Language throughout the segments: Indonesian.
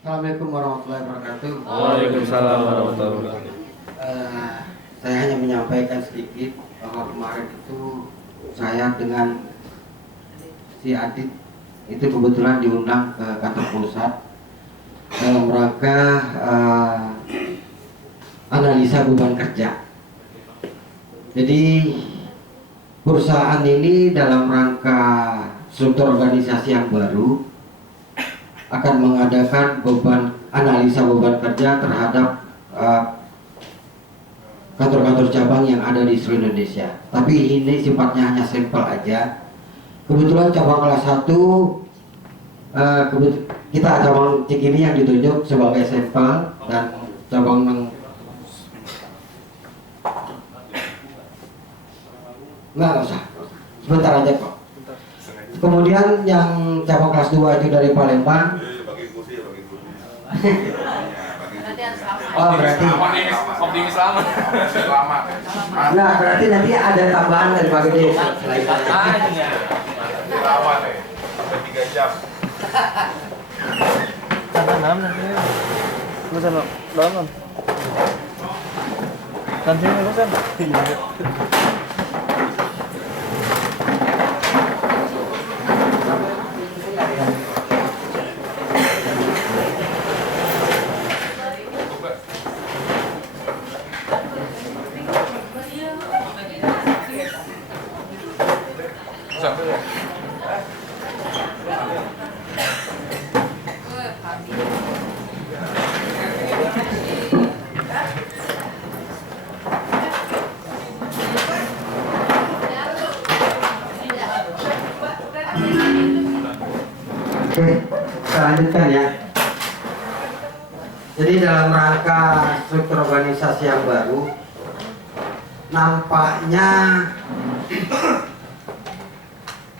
Assalamualaikum warahmatullahi wabarakatuh. Waalaikumsalam warahmatullahi wabarakatuh. Saya hanya menyampaikan sedikit bahwa kemarin itu saya dengan si Adit itu kebetulan diundang ke kantor pusat dalam rangka analisa beban kerja. Jadi perusahaan ini dalam rangka struktur organisasi yang baru akan mengadakan analisa beban kerja terhadap kantor-kantor cabang yang ada di seluruh Indonesia. Tapi ini sifatnya hanya sampel aja. Kebetulan cabang kelas 1 kita cabang Cikini yang ditunjuk sebagai sampel, dan cabang nggak usah, sebentar aja kok. Kemudian yang cabang kelas 2 itu dari Palembang. Oh, berarti optimis lama. Nah, berarti nanti ada tambahan dari Pak Gede. Lama nih, sampai 3 jam. Tanam nanti. Lu sana dalam. Kan sini lu kan. Oke, kita lanjutkan ya. Jadi dalam rangka struktur organisasi yang baru, nampaknya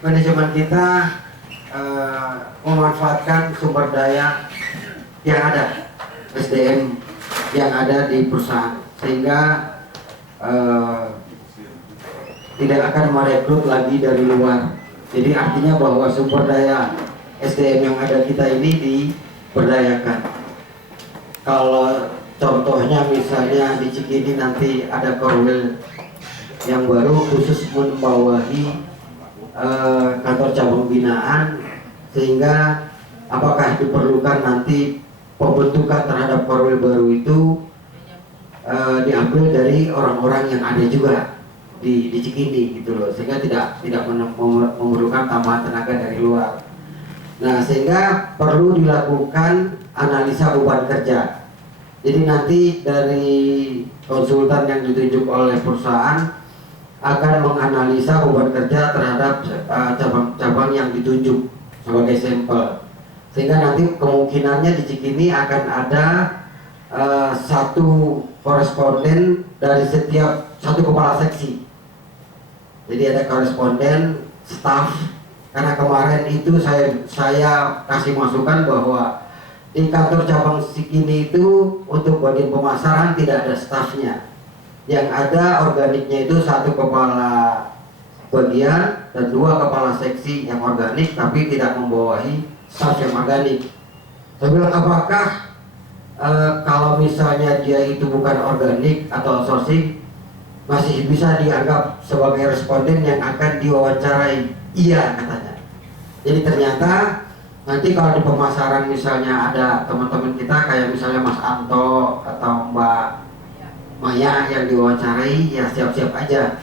manajemen kita memanfaatkan sumber daya yang ada, SDM yang ada di perusahaan, sehingga tidak akan merekrut lagi dari luar. Jadi artinya bahwa sumber daya SDM yang ada kita ini diberdayakan. Kalau contohnya misalnya di Cikini nanti ada korwil yang baru khusus membawahi kantor cabang binaan, sehingga apakah diperlukan nanti pembentukan terhadap korwil baru itu diambil dari orang-orang yang ada juga di Cikini gitu loh, sehingga tidak memerlukan tambahan tenaga dari luar. Nah, sehingga perlu dilakukan analisa beban kerja. Jadi nanti dari konsultan yang ditunjuk oleh perusahaan akan menganalisa beban kerja terhadap cabang-cabang yang ditunjuk sebagai sampel. Sehingga nanti kemungkinannya di Cikini akan ada satu koresponden dari setiap satu kepala seksi. Jadi ada koresponden, staf. Karena kemarin itu saya kasih masukan bahwa di kantor cabang Cikini itu untuk bagian pemasaran tidak ada stafnya. Yang ada organiknya itu satu kepala bagian dan 2 kepala seksi yang organik, tapi tidak membawahi staf yang organik. Saya bilang, apakah kalau misalnya dia itu bukan organik atau outsourcing, masih bisa dianggap sebagai responden yang akan diwawancarai? Iya, katanya. Jadi ternyata nanti kalau di pemasaran misalnya ada teman-teman kita kayak misalnya Mas Anto atau Mbak Maya yang diwawancarai, ya siap-siap aja.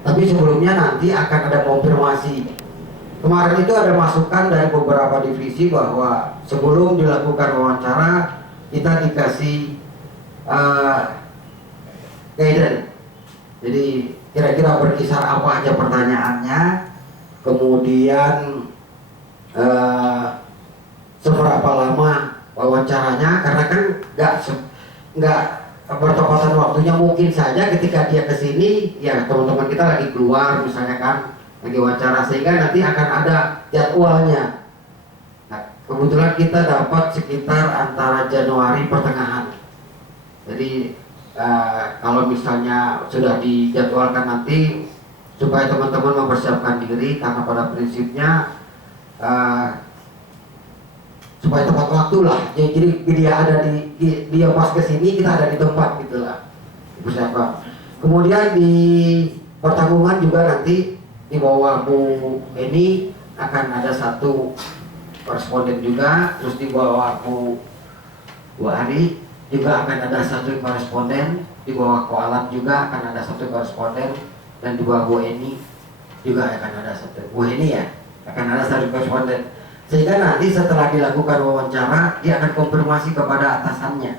Tapi sebelumnya nanti akan ada konfirmasi. Kemarin itu ada masukan dari beberapa divisi bahwa sebelum dilakukan wawancara kita dikasih guidance. Jadi kira-kira berkisar apa aja pertanyaannya, kemudian seberapa lama wawancaranya, karena kan nggak bertepatan waktunya. Mungkin saja ketika dia kesini ya teman-teman kita lagi keluar misalnya kan, lagi wawancara, sehingga nanti akan ada jadwalnya. Nah, kebetulan kita dapat sekitar antara Januari pertengahan. Jadi kalau misalnya sudah dijadwalkan nanti, supaya teman-teman mempersiapkan diri, karena pada prinsipnya supaya tepat waktu lah. Jadi dia ada dia pas kesini kita ada di tempat gitulah. Ibu siapa? Kemudian di pertanggungan juga nanti di bawah Bu Eni akan ada satu koresponden juga, terus di bawah Bu Ari juga akan ada satu koresponden, di bawah Ko Alam juga akan ada satu koresponden, dan di bawah Bu Eni juga akan ada satu. Bu Eni ya akan ada satu koresponden. Sehingga nanti setelah dilakukan wawancara dia akan konfirmasi kepada atasannya,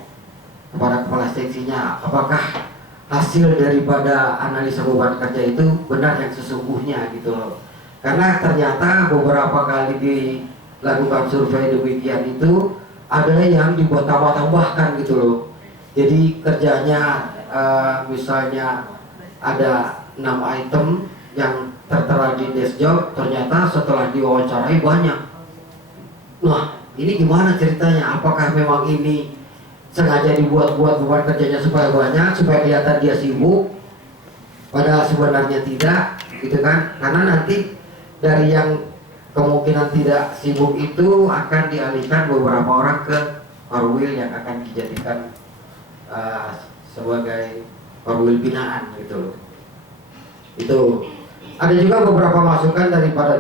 kepada kepala seksinya, apakah hasil daripada analisa beban kerja itu benar yang sesungguhnya gitu loh. Karena ternyata beberapa kali dilakukan survei demikian itu ada yang dibuat tambah-tambahkan gitu loh. Jadi kerjanya misalnya ada 6 item yang tertera di desk job, ternyata setelah diwawancarai banyak. Nah, ini gimana ceritanya? Apakah memang ini sengaja dibuat-buat beban kerjanya supaya banyak, supaya kelihatan dia sibuk, padahal sebenarnya tidak, gitu kan? Karena nanti dari yang kemungkinan tidak sibuk itu akan dialihkan beberapa orang ke Korwil yang akan dijadikan sebagai Korwil binaan gitu loh. Itu ada juga beberapa masukan daripada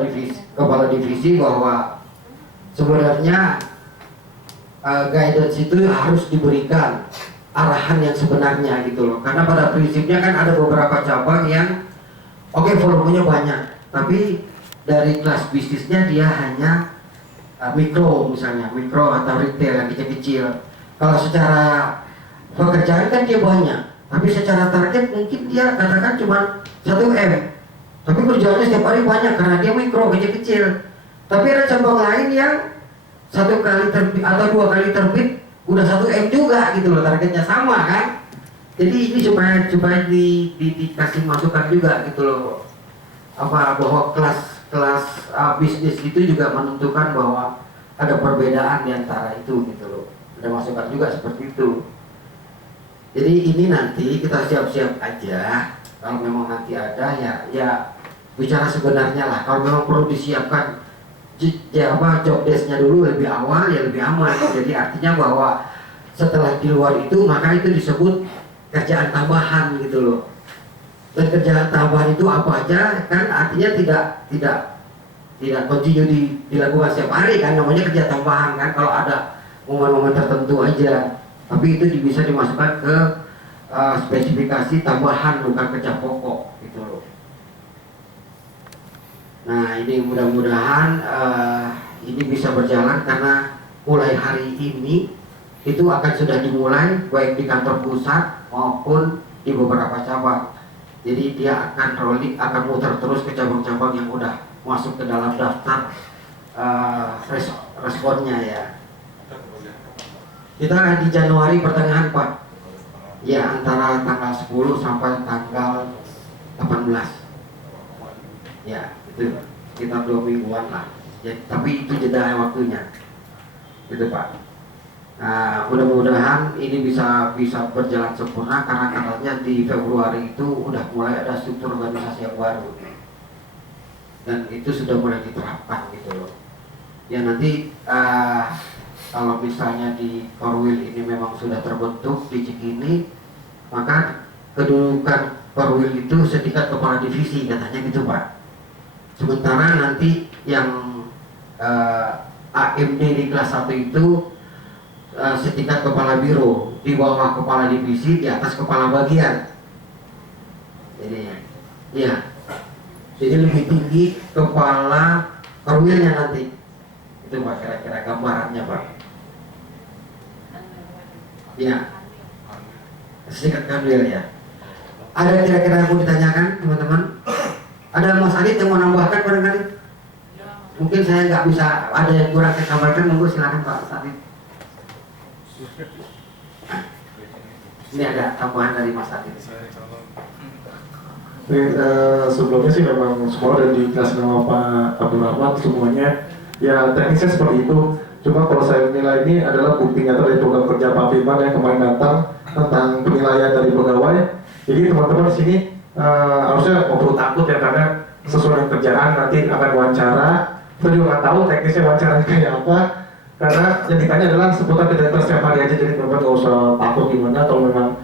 kepala divisi bahwa sebenarnya guidance itu harus diberikan arahan yang sebenarnya gitu loh. Karena pada prinsipnya kan ada beberapa cabang yang volumenya banyak, tapi dari kelas bisnisnya dia hanya mikro, misalnya mikro atau retail yang kecil-kecil. Kalau secara pekerjaan kan dia banyak, tapi secara target mungkin dia katakan cuma 1M, tapi kerjaannya setiap hari banyak karena dia mikro kecil-kecil. Tapi ada cabang lain yang 1 kali terbit atau 2 kali terbit udah 1M juga gitu loh, targetnya sama kan. Jadi ini supaya dikasih masukan juga gitu loh, bahwa kelas bisnis itu juga menentukan bahwa ada perbedaan di antara itu gitu loh. Ada masukan juga seperti itu. Jadi ini nanti kita siap-siap aja, kalau memang nanti ada ya bicara sebenarnya lah. Kalau memang perlu disiapkan job desk-nya dulu lebih awal ya lebih aman. Jadi artinya bahwa setelah di luar itu maka itu disebut kerjaan tambahan gitu loh. Dan kerjaan tambahan itu apa aja kan, artinya tidak continue dilakukan setiap hari kan, namanya kerja tambahan kan kalau ada momen-momen tertentu aja. Tapi itu bisa dimasukkan ke spesifikasi tambahan, bukan kerja pokok gitu loh. Nah ini mudah-mudahan ini bisa berjalan, karena mulai hari ini itu akan sudah dimulai baik di kantor pusat maupun di beberapa cabang. Jadi dia akan rolling, akan muter terus ke cabang-cabang yang udah masuk ke dalam daftar responnya ya. Kita di Januari pertengahan Pak, ya antara tanggal 10 sampai tanggal 18. Ya itu kita 2 mingguan lah ya, tapi itu jeda waktunya gitu Pak. Nah mudah-mudahan ini bisa berjalan sempurna, karena katanya di Februari itu udah mulai ada struktur organisasi yang baru dan itu sudah mulai diterapkan gitu loh. Ya nanti kalau misalnya di Korwil ini memang sudah terbentuk di Cikini, maka kedudukan Korwil itu setingkat kepala divisi katanya gitu Pak. Sementara nanti yang AMD di kelas 1 itu setingkat kepala biro, di bawah kepala divisi, di atas kepala bagian. Jadi ya, jadi lebih tinggi kepala Korwilnya nanti. Itu Pak kira-kira gambarannya Pak. Ya, setingkat Korwil ya. Ada kira-kira yang mau ditanyakan teman-teman? Ada Mas Adit yang mau nambahkan barangkali? Mungkin saya nggak bisa, ada yang kurang saya sampaikan, monggo silakan Pak Adit. Ini ada tambahan dari Mas Adit. Sebelumnya sih memang semua udah dijelasin sama Pak Abdul Rahman semuanya. Ya teknisnya seperti itu. Cuma kalau saya nilai ini adalah bukti nyata dari program kerja Pak Firman yang kemarin datang tentang penilaian dari pegawai. Jadi teman-teman di sini harusnya nggak perlu takut ya, karena sesuai dengan kerjaan nanti akan wawancara. Kita juga nggak tahu teknisnya wawancara kayak apa. Karena yang ditanya adalah seputar kegiatan setiap hari aja, jadi memang nggak usah takut gimana kalau memang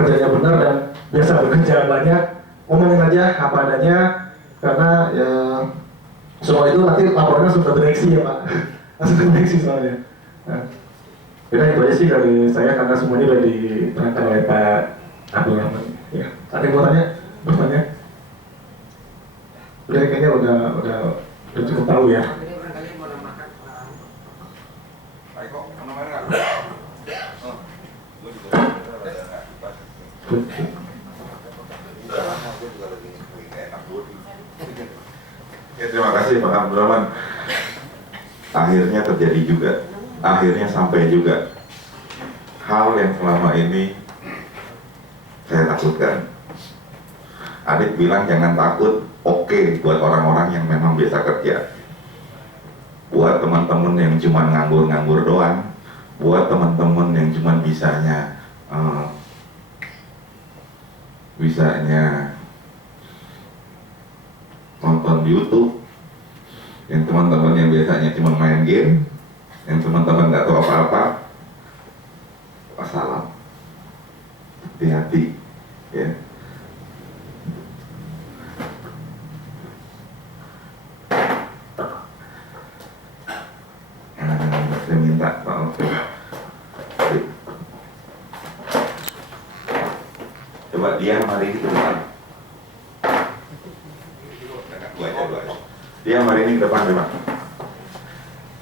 kerjanya benar dan biasa bekerja banyak, ngomongin aja apa adanya, karena ya semua itu nanti laporannya langsung ke direksi ya Pak, langsung ke direksi soalnya. Nah, itu aja sih dari saya karena semuanya udah diterangkan oleh Pak Abdul Rahman. Ya, ada yang mau bertanya? Udah kayaknya udah cukup tahu ya. Ya, terima kasih Pak Abdurrahman. Akhirnya terjadi juga, akhirnya sampai juga hal yang selama ini saya takutkan. Adik bilang jangan takut, oke, buat orang-orang yang memang biasa kerja. Buat teman-teman yang cuma nganggur-nganggur doang, buat teman-teman yang cuma bisanya nonton YouTube, yang teman-teman yang biasanya cuma main game, yang teman-teman nggak tahu apa-apa, wassalam, hati-hati, ya. Saya minta Pak Oke. Coba dia hari ini ke depan. Dua aja. Dia hari ini ke depan coba.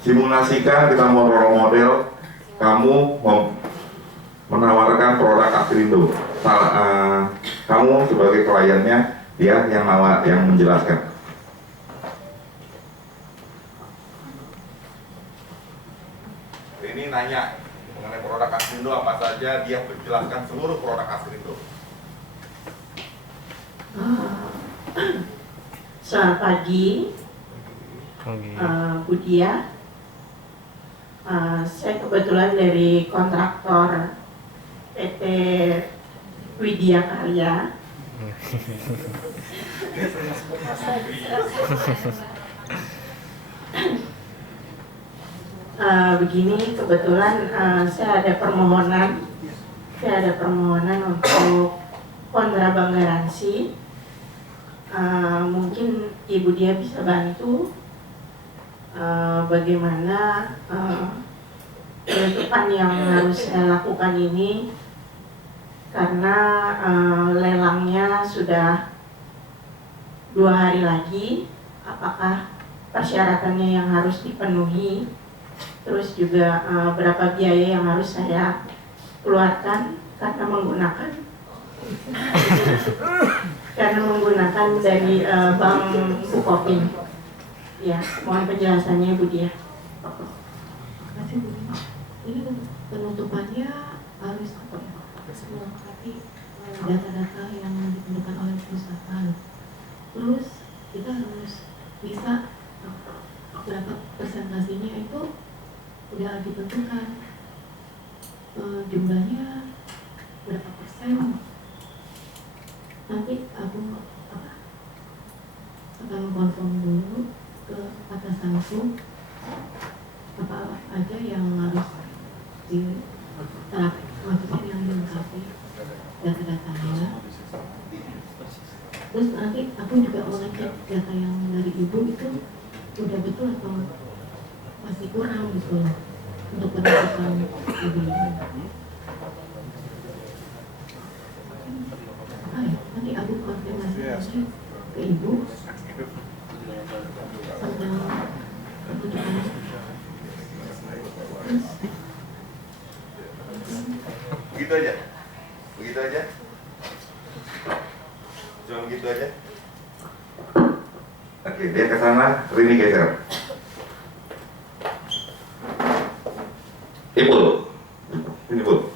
Simulasikan kita mau role model, kamu menawarkan produk Askrindo. Kamu sebagai kliennya, dia yang menjelaskan. Ini nanya mengenai produk Askrindo apa saja, dia menjelaskan seluruh produk Askrindo. Selamat pagi, Bu Dia. Saya kebetulan dari kontraktor PT Widya Karya. Begini, kebetulan saya ada permohonan untuk kontra bank garansi. Mungkin Ibu Dia bisa bantu bagaimana penutupan yang harus saya lakukan ini, karena lelangnya sudah 2 hari lagi. Apakah persyaratannya yang harus dipenuhi, terus juga berapa biaya yang harus saya keluarkan karena menggunakan dari Bank Bukopin. Ya, mohon penjelasannya Bu Dia. Terima kasih Bu. Ini penutupannya harus melengkapi data-data yang ditentukan oleh perusahaan. Terus kita harus bisa berapa persentasinya itu udah ditentukan, jumlahnya berapa persen. Nanti aku akan konfirm dulu ke atasanku apa aja yang harus maksudnya yang dilengkapi data-datanya. Terus nanti aku juga mau ngecek data yang dari ibu itu udah betul atau masih kurang gitu untuk penentukan ibu ini. Nanti aku konfirmasi lagi ke ibu tentang kebutuhan. Begitu aja. Cuma begitu aja. Oke, dia ke sana, Rini geser. Ibu, ini Bu.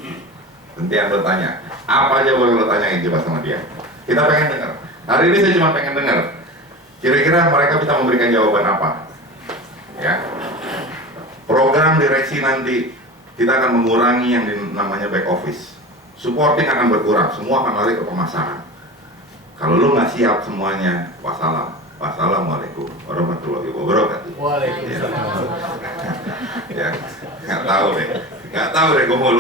Gantian bertanya. Apa aja boleh lo tanyain coba sama dia. Kita pengen dengar. Hari ini saya cuma pengen dengar. Kira-kira mereka bisa memberikan jawaban apa? Ya. Program direksi nanti kita akan mengurangi yang namanya back office. Supporting akan berkurang, semua akan lari ke pemasaran. Kalau lu nggak siap semuanya, wassalam. Wassalamualaikum warahmatullahi wabarakatuh. Waalaikumsalam. Ya, nggak tahu deh gue mau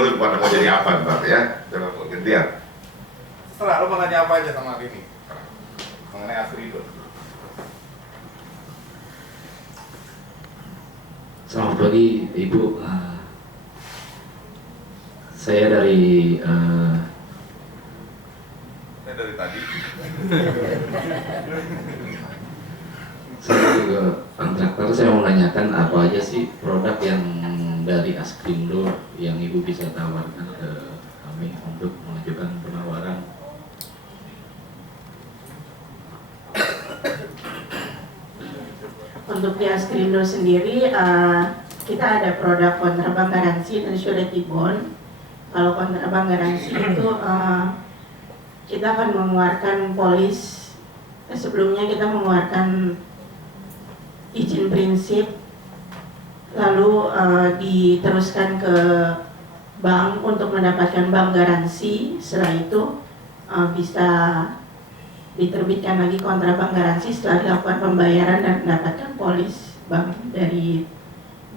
jadi apa ntar ya. Coba gantian. Setelah lo mau nanya apa aja sama ini mengenai Asrindo. Selamat pagi Ibu. Saya dari Tadi. saya juga kontraktor. Saya mau menanyakan apa aja sih produk yang dari Askrindo yang Ibu bisa tawarkan ke kami untuk mengajukan penawaran. Untuk di Askrindo sendiri, kita ada produk kontraband garansi dan surety bond. Kalau kontraband garansi itu kita akan mengeluarkan polis. Sebelumnya kita mengeluarkan izin prinsip, lalu diteruskan ke bank untuk mendapatkan bank garansi. Setelah itu bisa diterbitkan lagi kontraband garansi setelah dilakukan pembayaran dan mendapatkan polis bank dari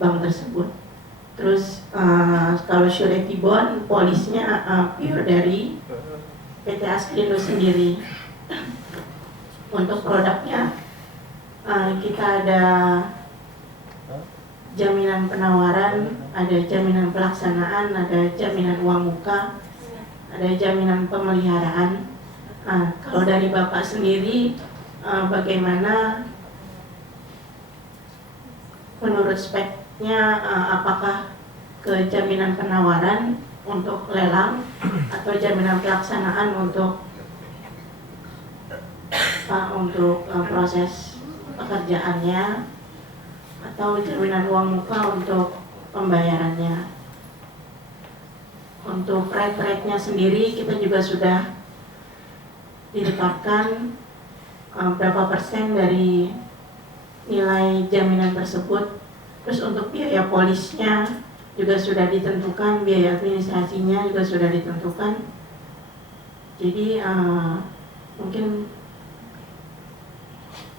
bank tersebut. Terus kalau surety bond, polisnya pure dari PT Askrindo sendiri. Untuk produknya kita ada jaminan penawaran, ada jaminan pelaksanaan, ada jaminan uang muka, ada jaminan pemeliharaan. Kalau dari Bapak sendiri, bagaimana menurut speknya, apakah ke jaminan penawaran untuk lelang atau jaminan pelaksanaan untuk proses pekerjaannya, atau jaminan uang muka untuk pembayarannya? Untuk rate-nya sendiri kita juga sudah ditetapkan berapa persen dari nilai jaminan tersebut. Terus untuk biaya polisnya juga sudah ditentukan, biaya administrasinya juga sudah ditentukan. Jadi mungkin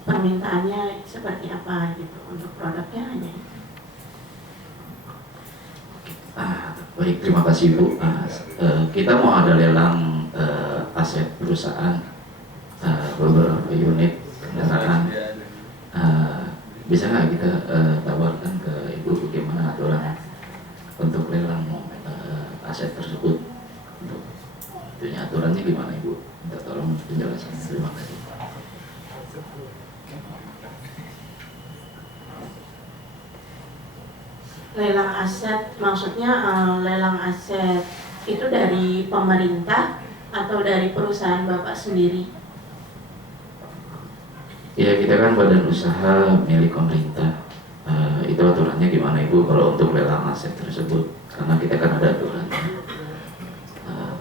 permintaannya seperti apa gitu untuk produknya hanya itu. Baik, terima kasih Bu. Kita mau ada lelang aset perusahaan, beberapa unit kendaraan. Bisa nggak kita tawarkan ke Ibu bagaimana aturan untuk lelang aset tersebut? Untuk itunya aturannya gimana Ibu? Minta tolong penjelasannya. Terima kasih. Lelang aset, maksudnya lelang aset itu dari pemerintah atau dari perusahaan Bapak sendiri? Ya, kita kan badan usaha milik pemerintah. Itu aturannya gimana Ibu kalau untuk lelang aset tersebut? Karena kita kan ada aturannya.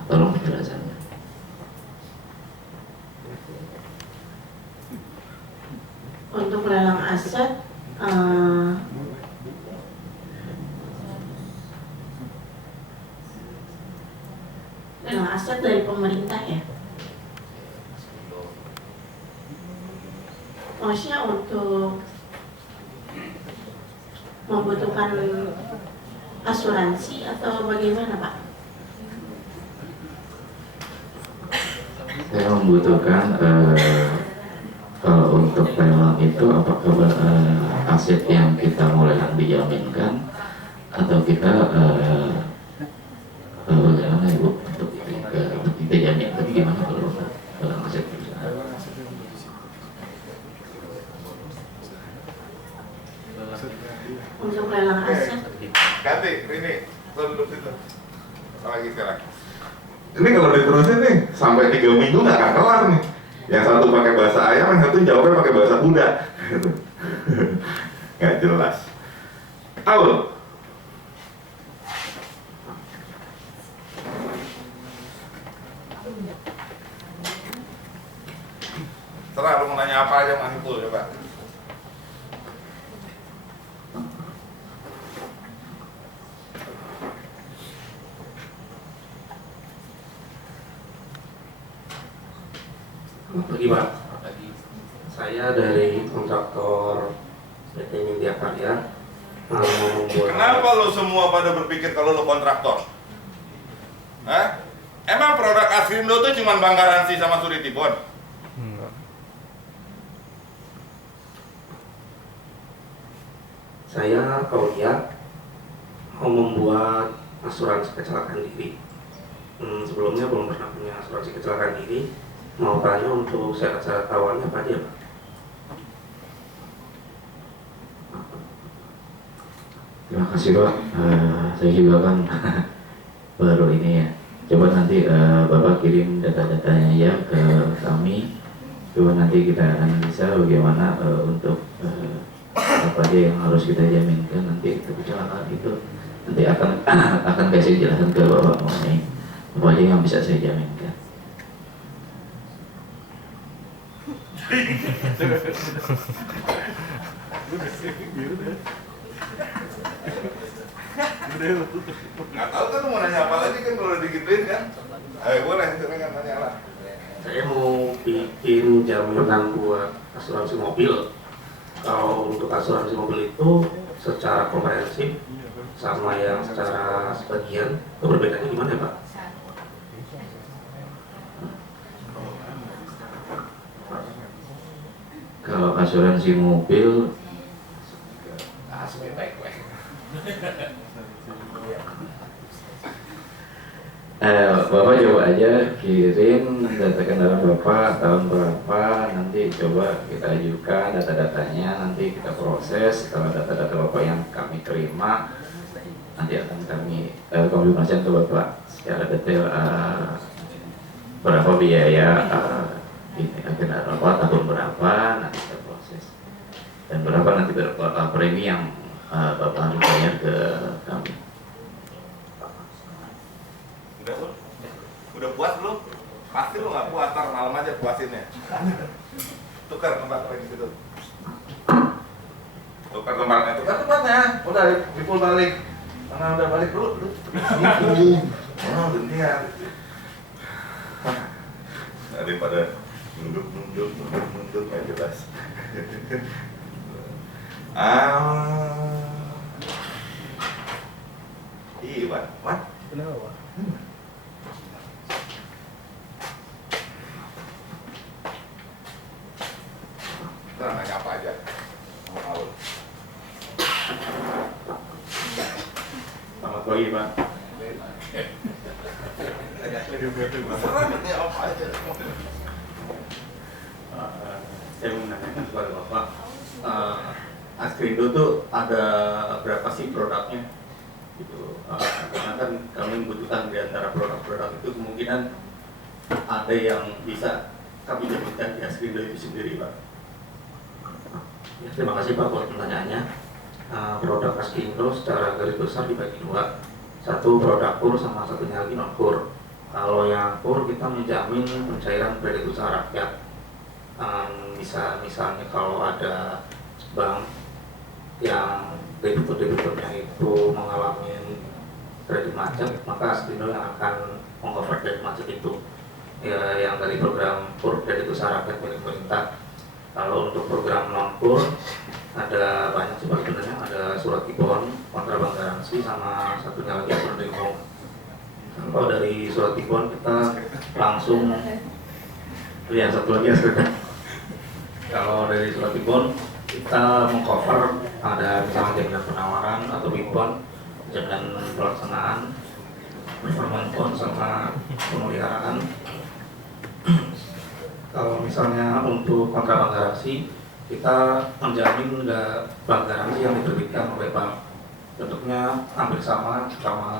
Tolong penjelasannya. Untuk lelang aset, lelang aset dari pemerintah ya. Maksudnya untuk membutuhkan asuransi atau bagaimana Pak? Saya membutuhkan kalau untuk lelang itu apakah aset yang kita mau lelang dijaminkan atau kita bagaimana Ibu untuk kita jamin? Tapi gimana kalau lelang aset perusahaan? Untuk lelang aset, Ganti, ini lo duduk situ. Lagi sekarang. Ini kalau diterusin nih sampai 3 minggu nggak akan kelar nih. Yang satu pakai bahasa ayam, yang satu jawabnya pakai bahasa Buddha. Nggak jelas. Aul. Serah lu mau nanya apa aja Mas Ipul, coba. Selamat pagi Pak. Selamat pagi. Saya dari kontraktor PT Nindya Karya. Kenapa lo semua pada berpikir kalau lo kontraktor? Hah? Emang produk Askrindo tuh cuma Bang Garansi sama Suriti Bond? Saya Kaulia mau membuat asuransi kecelakaan diri. Sebelumnya belum pernah punya asuransi kecelakaan diri. Mau tanya untuk syarat-syarat awalnya apa aja, Pak? Terima kasih Pak. Saya juga kan baru ini ya. Coba nanti Bapak kirim data-datanya ya ke kami. Coba nanti kita analisa bagaimana untuk apa aja yang harus kita jaminkan nanti kecelakaan itu. Nanti akan kasih jelasan ke Bapak mengenai apa aja yang bisa saya jaminkan. Nggak tahu kan mau nanya apa lagi kan kalau digituin kan? Ayo boleh, silakan tanya lah. Saya mau bikin jaminan buat asuransi mobil. Kalau untuk asuransi mobil itu secara komprehensif sama yang secara sebagian, itu perbedaannya gimana Pak? Kalau asuransi mobil Bapak coba aja kirim data kendaraan Bapak tahun berapa, nanti coba kita ajukan data-datanya, nanti kita proses. Kalau data-data Bapak yang kami terima, nanti akan kami konfirmasikan ke Bapak secara detail berapa biaya kendaraan Bapak tahun berapa, nanti kita proses, dan berapa nanti berapa premi yang Bapak harus bayar ke kami. Udah puas belum? Pasti lu nggak puas, ntar malam aja puasinnya. Tukar tempat lagi situ. Tukar tempatnya. Udah dipul balik. Karena udah balik dulu. Oh, gantian. Daripada nunduk nggak jelas. Iya, Wan. Kenapa? Kita nanya apa aja. Mau. Selamat pagi Pak. Ini apa aja? Saya mau menanyakan kepada Bapak, Askrindo tuh ada berapa sih produknya? Gitu. Karena kan kami membutuhkan di antara produk-produk itu kemungkinan ada yang bisa kami jaminkan di Askrindo itu sendiri, Pak. Ya, terima kasih Pak buat pertanyaannya. Produk Askrindo secara garis besar dibagi dua, satu produk kur sama satunya lagi non kur. Kalau yang kur kita menjamin pencairan kredit usaha rakyat. Misalnya kalau ada bank yang debitur-debiturnya itu mengalami kredit macet, maka Askrindo yang akan meng-cover kredit macet itu ya, yang dari program kur kredit usaha rakyat milik pemerintah. Kalau untuk program non kur ada banyak sebenarnya, ada surat ibon, kontra bank garansi, sama satunya lagi asuransi umum. Kalau dari surat ibon kita langsung lihat satu lagi asuransi. Kalau dari surat ibon kita mengcover ada misalnya jaminan penawaran atau ibon, jaminan pelaksanaan, performance bond sama pemeliharaan. Kalau misalnya untuk kontra bank garansi, kita menjamin bank garansi yang diterbitkan oleh bank. Bentuknya hampir sama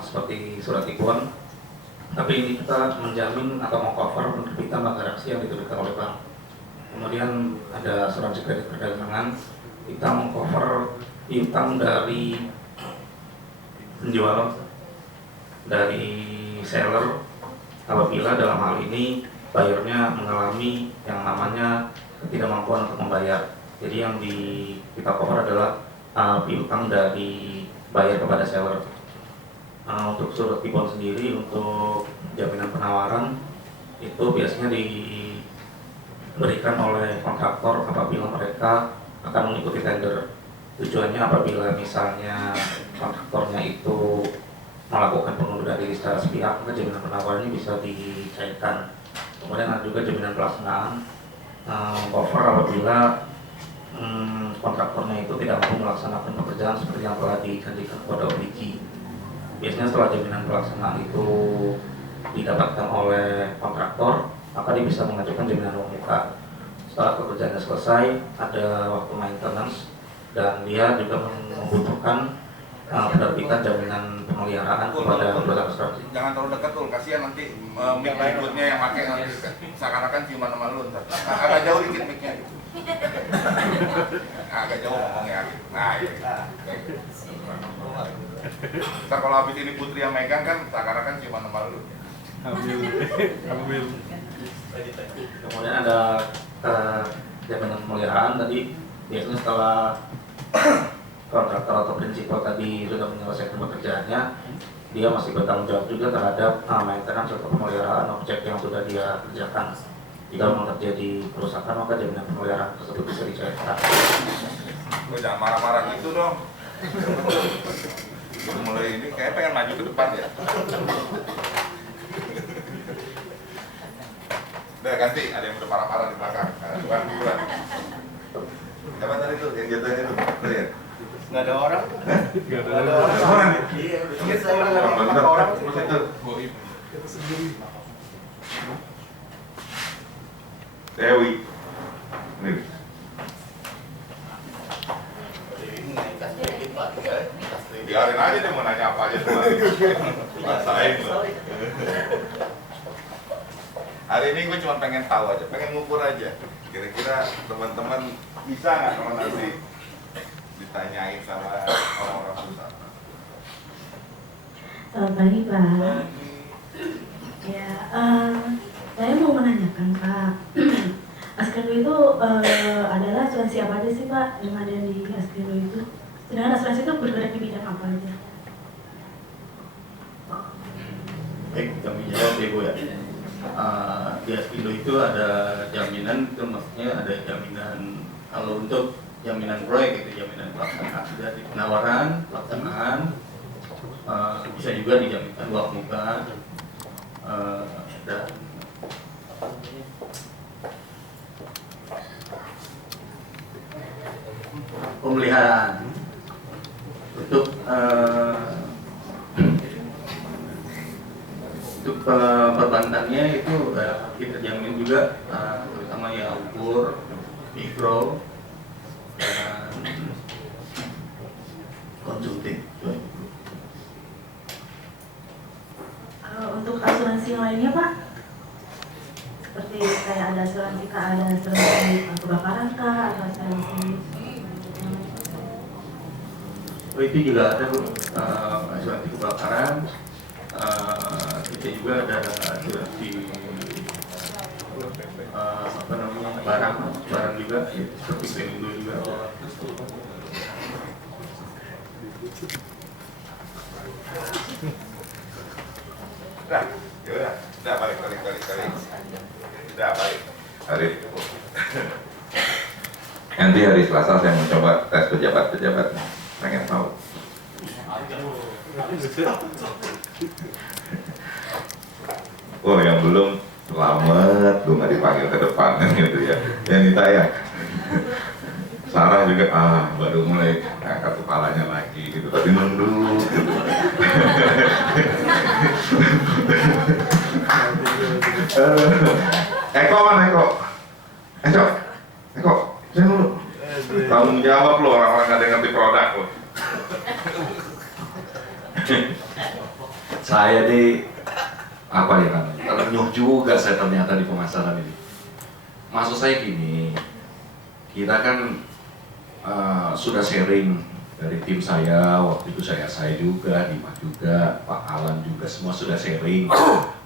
seperti surat ibon, tapi ini kita menjamin atau mengcover penerbitan bank garansi yang diterbitkan oleh bank. Kemudian ada asuransi kredit perdagangan, kita mengcover piutang dari penjual, dari seller apabila dalam hal ini bayarnya mengalami yang namanya ketidakmampuan untuk membayar. Jadi yang kita cover adalah piutang dari bayar kepada seller. Untuk surat ibon sendiri, untuk jaminan penawaran itu biasanya diberikan oleh kontraktor apabila mereka akan mengikuti tender. Tujuannya apabila misalnya kontraktornya itu melakukan pengunduran diri secara sepihak, maka jaminan penawaran ini bisa dicairkan. Kemudian ada juga jaminan pelaksanaan cover apabila kontraktornya itu tidak mampu melaksanakan pekerjaan seperti yang telah dijanjikan kepada OPG. Biasanya setelah jaminan pelaksanaan itu didapatkan oleh kontraktor, maka dia bisa mengajukan jaminan uang muka. Setelah pekerjaannya selesai, ada waktu maintenance dan dia juga membutuhkan penerbitan jaminan pemeliharaan kepada perusahaan asuransi. Jangan terlalu dekat tuh, kasihan nanti mic berikutnya yang pakai nanti seakan-akan ciuman sama lu ntar. Agak jauh dikit mic-nya gitu. Agak jauh ngomongnya gitu. Nah, iya. Ntar kalau habis ini Putri yang megang kan seakan-akan ciuman sama lu. Ambil. Kemudian ada jaminan pemeliharaan tadi, biasanya setelah kontraktor atau prinsipal tadi sudah menyelesaikan pekerjaannya, dia masih bertanggung jawab juga terhadap maintenance atau pemeliharaan objek yang sudah dia kerjakan. Jika memang terjadi kerusakan, maka jaminan pemeliharaan tersebut bisa dicairkan. Lu jangan marah-marah gitu dong. Mulai ini kayak pengen maju ke depan ya. Udah ganti, ada yang udah marah-marah di belakang. Bukan. Siapa tadi tuh yang jatuhnya tuh? Lihat. Nggak ada orang. Nggak ada orang. Iya, orang terus itu. Dewi. Nih. Biarin aja deh mau nanya apa aja tuh. Rasain loh. Hari ini gue cuma pengen tahu aja, pengen ngukur aja. Kira-kira teman-teman bisa nggak kalau nanti ditanyain sama orang-orang perusahaan? Selamat pagi Pak. Ya, saya mau menanyakan Pak. Askrindo itu adalah asuransi apa aja sih Pak yang ada di Askrindo itu? Sedangkan asuransi itu bergerak di bidang apa aja? Baik, kami jawab Ibu ya. Di Askrindo itu ada jaminan, itu maksudnya ada jaminan kalau untuk jaminan proyek itu jaminan pelaksanaan dari penawaran, pelaksanaan, bisa juga dijaminkan uang muka dan pemeliharaan. Untuk perbankannya itu kita jamin juga, terutama ya ukur, mikro, dan konsulting. Untuk asuransi yang lainnya Pak, seperti kayak ada asuransi kebakaran kah, atau asuransi itu juga ada Bu, asuransi kebakaran. Kita juga ada asuransi barang juga, seperti Pelindo juga. Udah balik. Udah balik. Nanti hari Selasa saya mencoba tes pejabat-pejabat, pengen tahu. Oh yang belum, selamat, gue nggak dipanggil ke depan gitu ya. Yang ditanya, Sarah juga baru mulai angkat kepalanya lagi gitu, tapi nunduk gitu. Eko mana Eko? Eko, saya dulu. Tanggung jawab lo, orang-orang nggak ada yang ngerti produk lo. Saya di apa ya kan? Terenyuh juga saya ternyata di pemasaran ini. Maksud saya gini, kita kan sudah sharing dari tim saya, waktu itu saya juga, Dimas juga, Pak Alan juga, semua sudah sharing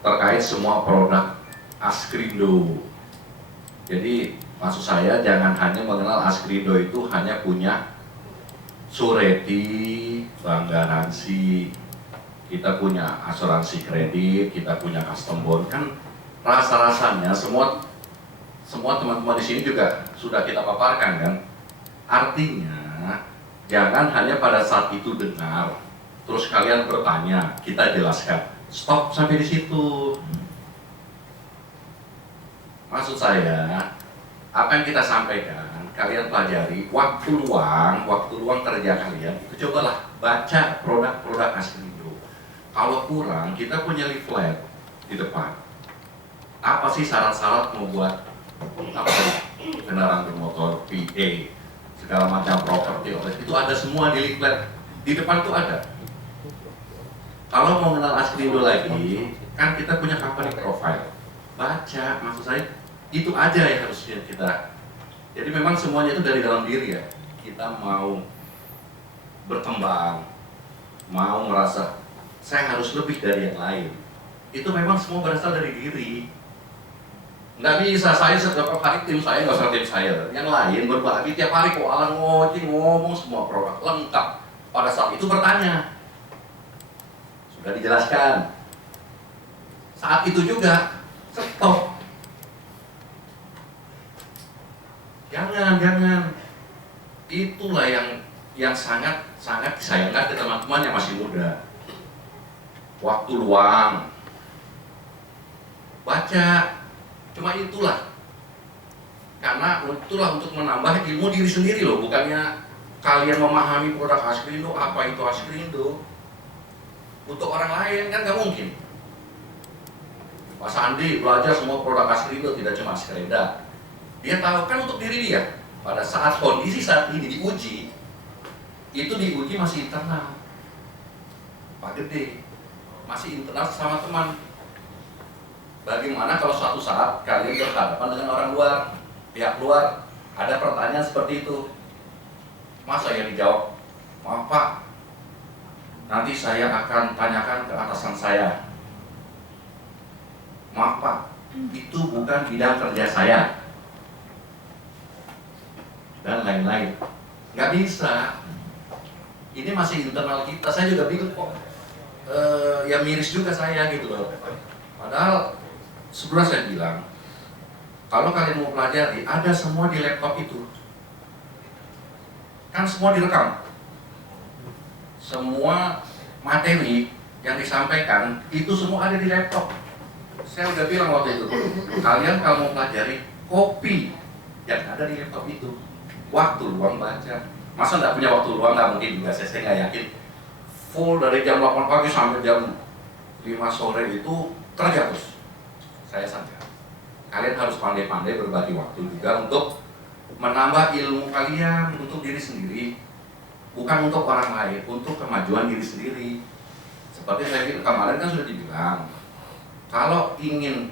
terkait semua produk Askrindo. Jadi maksud saya jangan hanya mengenal Askrindo itu hanya punya sureti, bank garansi, kita punya asuransi kredit, kita punya custom bond, kan rasa-rasanya semua semua teman-teman di sini juga sudah kita paparkan kan. Artinya jangan hanya pada saat itu dengar, terus kalian bertanya, kita jelaskan. Stop sampai di situ. Maksud saya, apa yang kita sampaikan, kalian pelajari, waktu luang kerja kalian, itu cobalah baca produk-produk Askrindo. Kalau kurang, kita punya leaflet di depan. Apa sih syarat-syarat membuat apa kendaraan bermotor, PA, segala macam properti, itu ada semua di leaflet. Di depan tuh ada. Kalau mau kenal Askrindo lagi, kan kita punya company profile. Baca, maksud saya, itu aja yang harusnya kita. Jadi memang semuanya itu dari dalam diri ya. Kita mau berkembang, mau merasa saya harus lebih dari yang lain. Itu memang semua berasal dari diri. Nggak bisa saya setiap hari tim saya, nggak usah tim saya. Yang lain berbagi tiap hari kok alang ngomong semua produk lengkap. Pada saat itu bertanya, sudah dijelaskan. Saat itu juga stop. Jangan. Itulah yang sangat disayangkan ke teman-teman yang masih muda. Waktu luang, baca, cuma itulah. Karena itulah untuk menambah ilmu diri sendiri loh, bukannya kalian memahami produk Askrindo, apa itu Askrindo. Untuk orang lain kan nggak mungkin. Pak Sandi belajar semua produk Askrindo, tidak cuma Askreda. Dia tahu kan untuk diri dia. Pada saat kondisi saat ini diuji, itu diuji masih internal. Pak Gede masih internal sama teman. Bagaimana kalau suatu saat kalian berhadapan dengan orang luar, pihak luar, ada pertanyaan seperti itu, masa yang dijawab, maaf Pak, nanti saya akan tanyakan ke atasan saya. Maaf Pak, itu bukan bidang kerja saya. Dan lain-lain. Nggak bisa. Ini masih internal kita. Saya juga bingung kok. Ya miris juga saya gitu loh. Padahal sebenarnya saya bilang, kalau kalian mau pelajari, ada semua di laptop itu. Kan semua direkam. Semua materi yang disampaikan itu semua ada di laptop. Saya udah bilang waktu itu, kalian kalau mau pelajari, copy yang ada di laptop itu. Waktu luang baca. Masa nggak punya waktu luang, nggak mungkin juga. Saya nggak yakin full dari jam 8 pagi sampai jam 5 sore itu kerja terus. Saya sadar kalian harus pandai-pandai berbagi waktu juga untuk menambah ilmu kalian untuk diri sendiri, bukan untuk orang lain, untuk kemajuan diri sendiri. Seperti saya bilang kemarin kan sudah dibilang, kalau ingin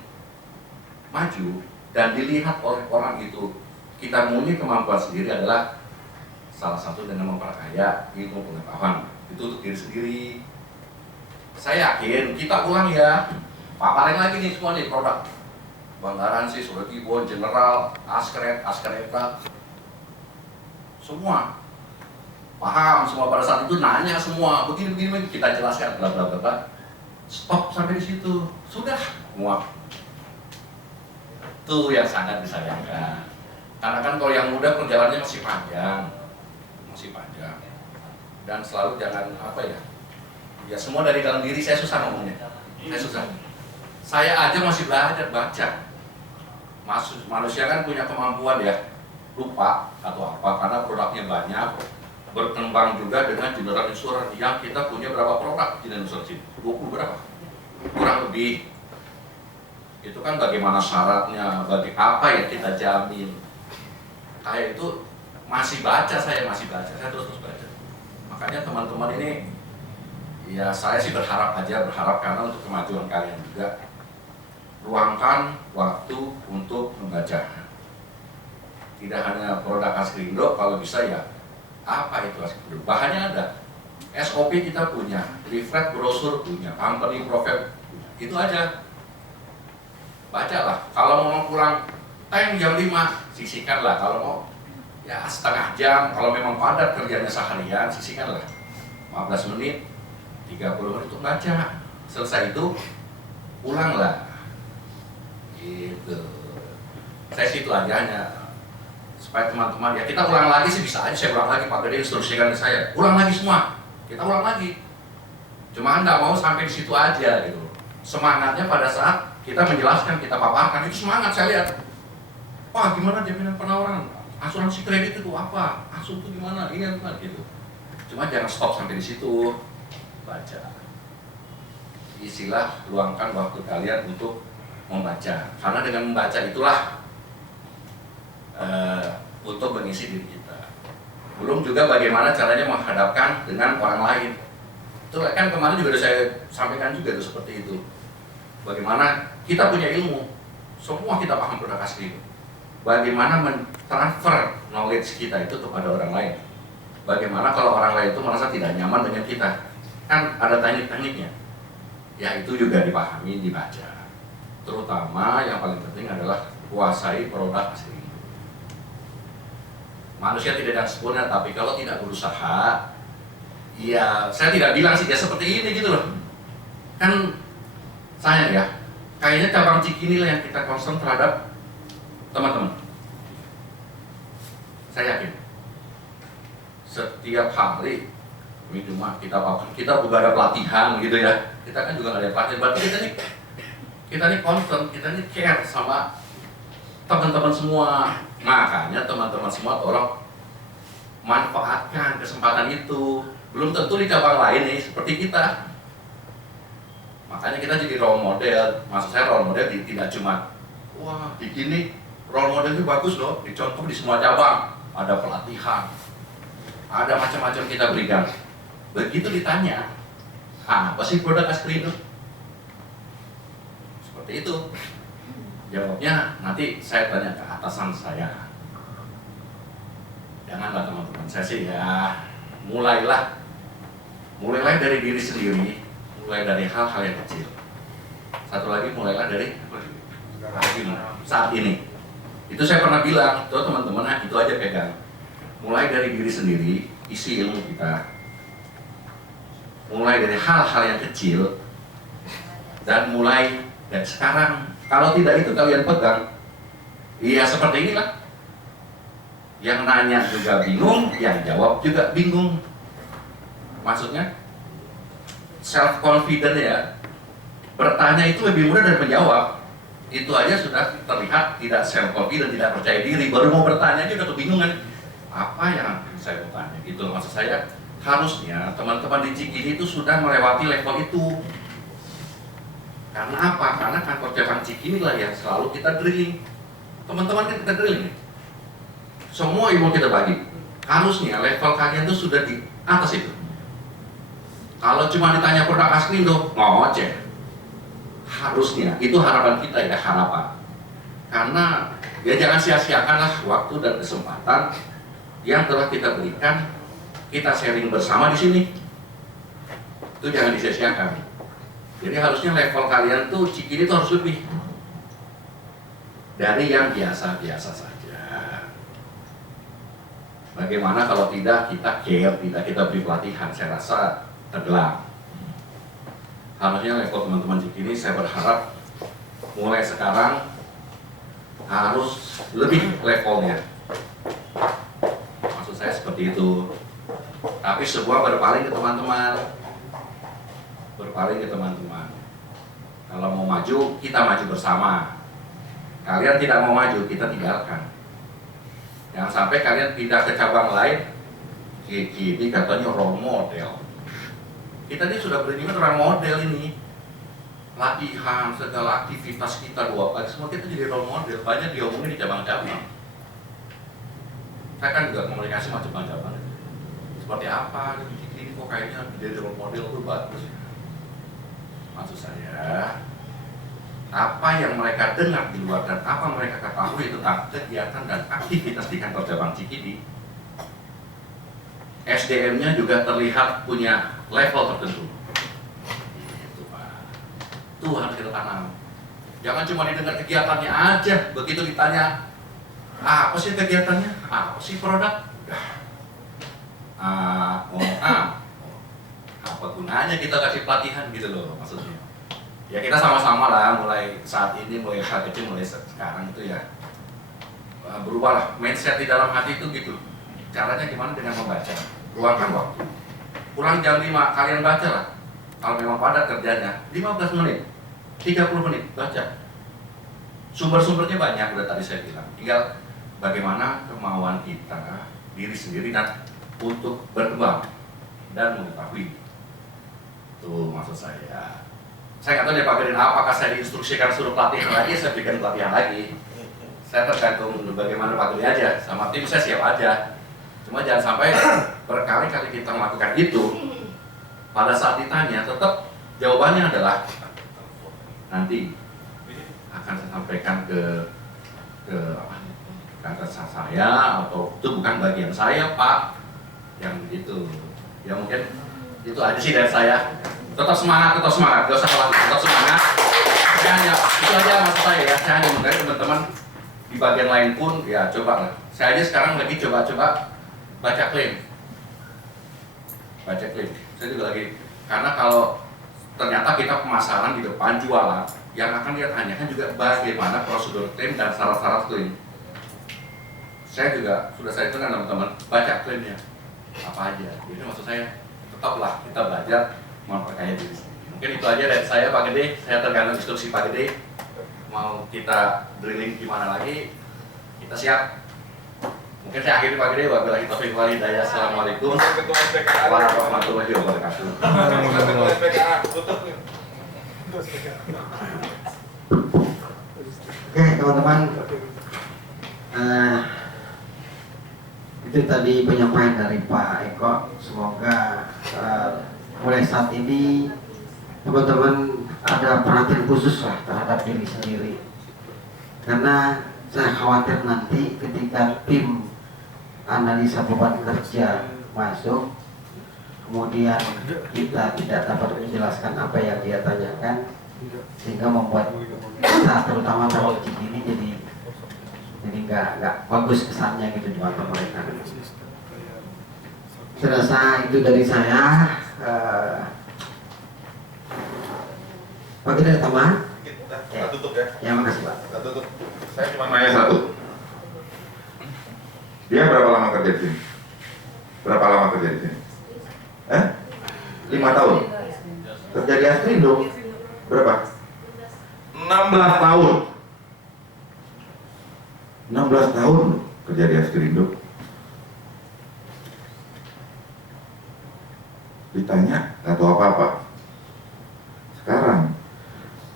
maju dan dilihat oleh orang itu kita punya kemampuan sendiri adalah salah satu dengan memperkaya ilmu pengetahuan itu untuk diri sendiri. Saya yakin kita ulang ya, paparin lagi nih semua nih produk Bang Garansi, Suratibo, General, Askreta, semua paham semua. Pada saat itu nanya semua begini kita jelaskan bla bla bla. Stop sampai di situ sudah muak. Itu yang sangat disayangkan. Karena kan kalau yang muda perjalanannya masih panjang, dan selalu jangan apa ya semua dari dalam diri. Saya susah ngomongnya, saya aja masih belajar baca. Manusia kan punya kemampuan ya lupa atau apa karena produknya banyak, berkembang juga dengan general insurance yang kita punya berapa produk general insurance ini? 20 berapa? Kurang lebih. Itu kan bagaimana syaratnya, bagi apa yang kita jamin. Kayak itu masih baca, saya terus baca. Makanya teman-teman ini, ya saya sih berharap karena untuk kemajuan kalian juga, luangkan waktu untuk membaca. Tidak hanya produk Askrindo, kalau bisa ya apa itu Askrindo. Bahannya ada, SOP kita punya, leaflet brosur punya, company profile punya. Itu aja. Bacalah. Kalau mau pulang time jam 5, sisihkanlah. Kalau mau ya setengah jam, kalau memang padat kerjanya seharian, sisihkanlah 15 menit, 30 menit untuk baca. Selesai itu, pulanglah gitu. Saya situ aja hanya supaya teman-teman ya kita ulang lagi sih bisa aja, saya ulang lagi Pak Gede instruksikan ke saya, ulang lagi semua, kita ulang lagi. Cuma nggak mau sampai di situ aja gitu. Semangatnya pada saat kita menjelaskan, kita paparkan itu semangat saya lihat. Wah gimana jaminan penawaran, asuransi kredit itu apa, asuh itu gimana, ini apa gitu. Cuma jangan stop sampai di situ, baca. Isilah luangkan waktu kalian untuk membaca, karena dengan membaca itulah untuk mengisi diri kita. Belum juga bagaimana caranya menghadapkan dengan orang lain. Itu kan kemarin juga sudah saya sampaikan juga itu seperti itu. Bagaimana kita punya ilmu, semua kita paham produk asli. Bagaimana mentransfer knowledge kita itu kepada orang lain. Bagaimana kalau orang lain itu merasa tidak nyaman dengan kita. Kan ada teknik-tekniknya. Ya itu juga dipahami, dibaca. Terutama yang paling penting adalah kuasai produk asli. Manusia tidak ada sempurna, tapi kalau tidak berusaha, ya saya tidak bilang sih ya seperti ini gitu loh. Kan sayang ya, kayaknya cabang Cikini lah yang kita concern terhadap teman-teman. Saya yakin setiap hari minimal kita juga ada pelatihan gitu ya. Kita kan juga nggak ada pelatihan, berarti kita nih concern, kita nih care sama teman-teman semua. Makanya teman-teman semua tolong manfaatkan kesempatan itu. Belum tentu di cabang lain nih seperti kita. Makanya kita jadi role model. Maksud saya role model tidak cuma wah begini, role model itu bagus loh, dicontoh di semua cabang. Ada pelatihan, ada macam-macam kita berikan. Begitu ditanya, apa sih produk Askrindo? Seperti itu. Jawabnya nanti saya tanya ke atasan saya. Janganlah teman-teman, saya sih ya mulailah dari diri sendiri, mulai dari hal-hal yang kecil. Satu lagi mulailah dari saat ini. Itu saya pernah bilang, tuh teman-teman itu aja pegang. Mulai dari diri sendiri, isi ilmu kita. Mulai dari hal-hal yang kecil dan mulai dari sekarang. Kalau tidak itu kalian pegang, iya seperti inilah. Yang nanya juga bingung, yang jawab juga bingung. Maksudnya self confident ya. Bertanya itu lebih mudah dari menjawab. Itu aja sudah terlihat tidak self confident, tidak percaya diri. Baru mau bertanya aja udah kebingungan. Apa yang saya mau tanya? Itu maksud saya harusnya teman-teman di Cikini itu sudah melewati level itu. Karena apa? Karena kantor cabang Cikini lah yang selalu kita drilling. Teman-teman kan kita drilling. Semua ilmu kita bagi. Harusnya level kalian tuh sudah di atas itu. Kalau cuma ditanya produk asli tuh ngoceh. Harusnya itu harapan kita ya, harapan. Karena ya jangan sia-siakanlah waktu dan kesempatan yang telah kita berikan. Kita sharing bersama di sini. Itu jangan disia-siakan. Jadi harusnya level kalian tuh Cikini tuh harus lebih dari yang biasa-biasa saja. Bagaimana kalau tidak kita care, tidak kita beri pelatihan, saya rasa tenggelam. Harusnya level teman-teman Cikini saya berharap mulai sekarang harus lebih levelnya. Maksud saya seperti itu. Tapi sebuah berpaling ke teman-teman. Berpaling ke teman-teman. Kalau mau maju, kita maju bersama. Kalian tidak mau maju, kita tinggalkan. Jangan sampai kalian pindah ke cabang lain. Ini katanya role model. Kita ini sudah beriman role model ini. Latihan, segala aktivitas kita 2 pagi, semua kita jadi role model. Banyak diomongin di cabang-cabang. Saya kan juga komunikasi macam-macam. Seperti apa, ini kok kayaknya jadi role model itu bagus. Maksud saya, apa yang mereka dengar di luar dan apa mereka ketahui tentang kegiatan dan aktivitas di kantor cabang Cikini, SDM-nya juga terlihat punya level tertentu. Itu Pak. Itu harus kita tanam. Jangan cuma didengar kegiatannya aja, begitu ditanya apa sih kegiatannya, apa sih produk, apa gunanya kita kasih pelatihan gitu loh maksudnya. Ya kita sama-sama lah mulai saat ini, mulai saat kecil, mulai sekarang itu ya berubahlah mindset di dalam hati itu gitu. Caranya gimana? Dengan membaca. Luangkan waktu. Pulang jam 5 kalian baca lah. Kalau memang padat kerjanya 15 menit, 30 menit baca. Sumber-sumbernya banyak udah tadi saya bilang. Tinggal bagaimana kemauan kita diri sendiri dan untuk berkembang dan mengetahui. Itu maksud saya. Saya nggak tahu deh Pak Gerin, apakah saya diinstruksikan suruh pelatihan lagi, saya berikan pelatihan lagi. Saya tergantung bagaimana Pak Gerin aja, sama tim saya siap aja. Cuma jangan sampai berkali-kali kita melakukan itu, pada saat ditanya tetap jawabannya adalah nanti akan saya sampaikan ke atasan saya, atau itu bukan bagian saya Pak, yang begitu. Ya mungkin itu aja sih dari saya. Tetap semangat, gak usah khawatir, tetap semangat. Saya hanya, itu aja maksud saya ya, saya hanya mengajak teman-teman di bagian lain pun, ya coba lah. Saya aja sekarang lagi coba-coba baca klaim. Saya juga lagi, karena kalau ternyata kita pemasaran di depan jualan, yang akan dia tanyakan juga bagaimana prosedur klaim dan syarat-syarat klaim. Saya juga sudah saya hitung teman-teman, baca klaimnya apa aja. Jadi maksud saya, tetaplah kita belajar memperkaya diri sendiri. Mungkin itu aja dari saya Pak Gede. Saya tergantung instruksi Pak Gede. Mau kita drilling gimana lagi, kita siap. Mungkin saya akhiri Pak Gede. Wabillahi taufiq wal hidayah. Assalamualaikum warahmatullahi wabarakatuh. Oke teman-teman, itu tadi penyampaian dari Pak Eko. Semoga mulai saat ini teman-teman ada perhatian khusus lah terhadap diri sendiri, karena saya khawatir nanti ketika tim analisa beban kerja masuk, kemudian kita tidak dapat menjelaskan apa yang dia tanyakan, sehingga membuat kita terutama terwajib ini jadi nggak bagus kesannya gitu di mata mereka. Saya rasa itu dari saya. Pak kita ada tambahan? Kita tutup ya. Ya makasih Pak. Kita tutup. Saya cuma nanya satu. Dia berapa lama kerja di sini? Berapa lama kerja di sini? 5 tahun. Kerja di Askrindo berapa? 16 tahun. 16 tahun kerja di Askrindo. Ditanya, gak tahu apa-apa. Sekarang,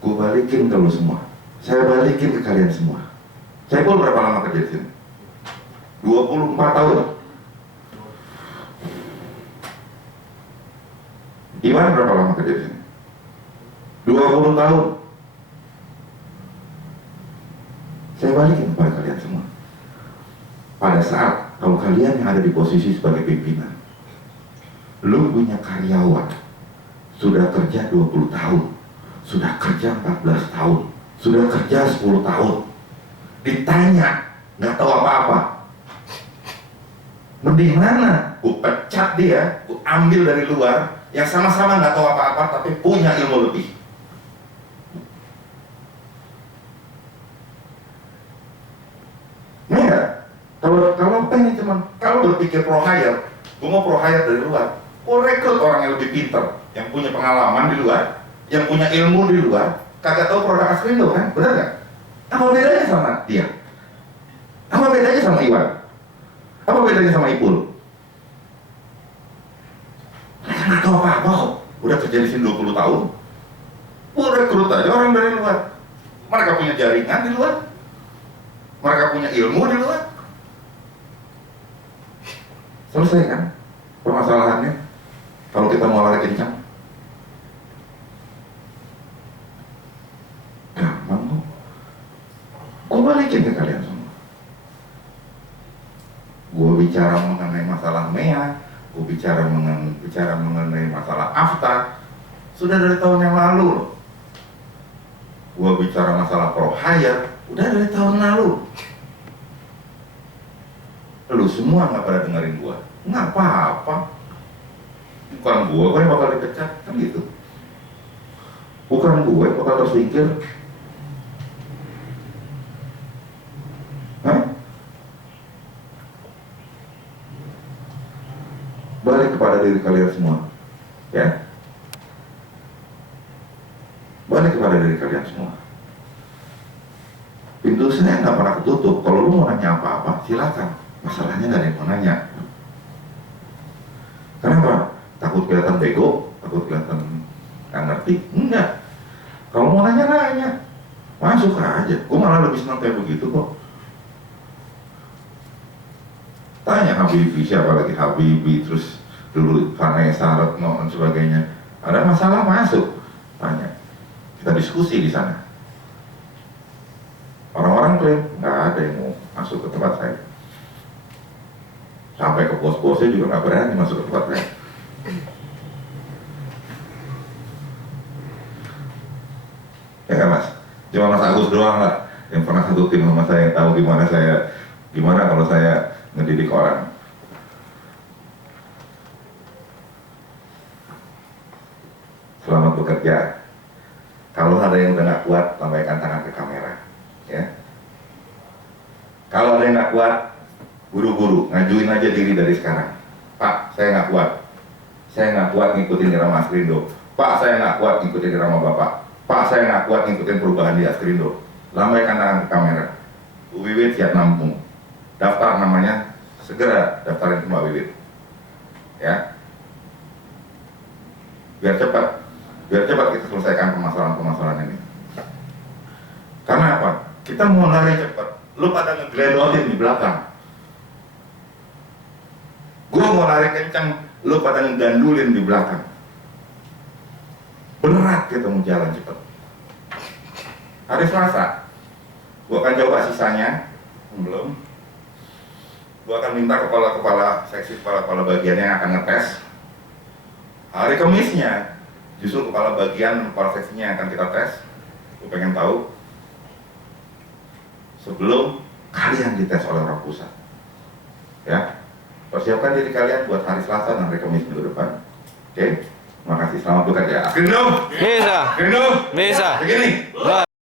gue balikin ke lu semua. Saya balikin ke kalian semua. Saya pun berapa lama kerja di sini? 24 tahun. Iwan berapa lama kerja di sini? 20 tahun. Saya balikin kepada kalian semua. Pada saat kalau kalian yang ada di posisi sebagai pimpinan, lu punya karyawan sudah kerja 20 tahun, sudah kerja 14 tahun, sudah kerja 10 tahun, ditanya nggak tahu apa-apa, mending mana? Gue pecat dia, gue ambil dari luar yang sama-sama nggak tahu apa-apa tapi punya ilmu lebih. Nah, kalau pengen cuman kalau berpikir pro hire, gue mau pro hire dari luar, gue rekrut orang yang lebih pinter, yang punya pengalaman di luar, yang punya ilmu di luar, kagak tahu produk Askrindo kan, benar nggak? Apa bedanya sama dia? Apa bedanya sama Iwan? Apa bedanya sama Ipul? Mereka nggak tahu apa-apa kok, udah kerja di sini 20 tahun, gue rekrut aja orang dari luar. Mereka punya jaringan di luar, mereka punya ilmu di luar. Selesai kan permasalahannya kalau kita mau lari kencang. Gampang kok. Gue balikin ke kalian semua. Gue bicara mengenai masalah MEA, gue bicara mengenai masalah AFTA sudah dari tahun yang lalu loh. Gue bicara masalah pro hire udah dari tahun lalu. Lu semua nggak pada dengerin gua, nggak apa-apa. Bukan gua yang bakal dipecat, kan gitu. Bukan gua yang bakal tersingkir. Hah? kepada diri kalian semua, ya. Balik kepada diri kalian semua. Pintu saya nggak pernah ketutup. Kalau lu mau nanya apa-apa, silakan. Masalahnya nggak ada yang mau nanya. Kenapa? Takut kelihatan bego, takut kelihatan nggak ngerti? Enggak. Kalau mau nanya, masuk aja. Gue malah lebih senang kayak begitu kok. Tanya Habibie, siapa lagi Habibie, terus dulu Vanessa, Retno, dan sebagainya. Ada masalah, masuk. Tanya. Kita diskusi di sana. Orang-orang klaim nggak ada yang mau masuk ke tempat saya. Sampai ke bos-bosnya juga nggak berani masuk ke tempat saya. Ya kan Mas? Cuma Mas Agus doang lah yang pernah satu tim sama saya, yang tahu gimana kalau saya ngedidik orang. Selamat bekerja. Kalau ada yang udah nggak kuat, lambaikan tangan ke kamera, ya. Kalau ada yang nggak kuat, buru-buru ngajuin aja diri dari sekarang. Pak, saya nggak kuat. Saya nggak kuat ngikutin irama Askrindo. Pak, saya nggak kuat ngikutin irama Bapak. Pak, saya nggak kuat ngikutin perubahan di Askrindo. Lambaikan tangan ke kamera. Bu Wiwit siap nampung. Daftar namanya, segera daftarin ke Mbak Wiwit, ya. Biar cepat kita selesaikan permasalahan-permasalahan ini. Karena apa? Kita mau lari cepat. Lu pada ngegledotin di belakang. Gua mau lari kencang, lu pada ngegandulin di belakang. Berat kita mau jalan cepat. Hari Selasa, gua akan coba sisanya. Belum. Gua akan minta kepala-kepala seksi, kepala-kepala bagian yang akan ngetes. Hari Kamisnya, justru kepala bagian, kepala seksinya yang akan kita tes. Gue pengen tahu sebelum kalian dites oleh orang pusat, ya. Persiapkan diri kalian buat hari Selasa dan hari Kamis minggu depan. Oke, terima kasih, selamat bekerja. Askrindo, Bisa. Askrindo, Bisa. begini.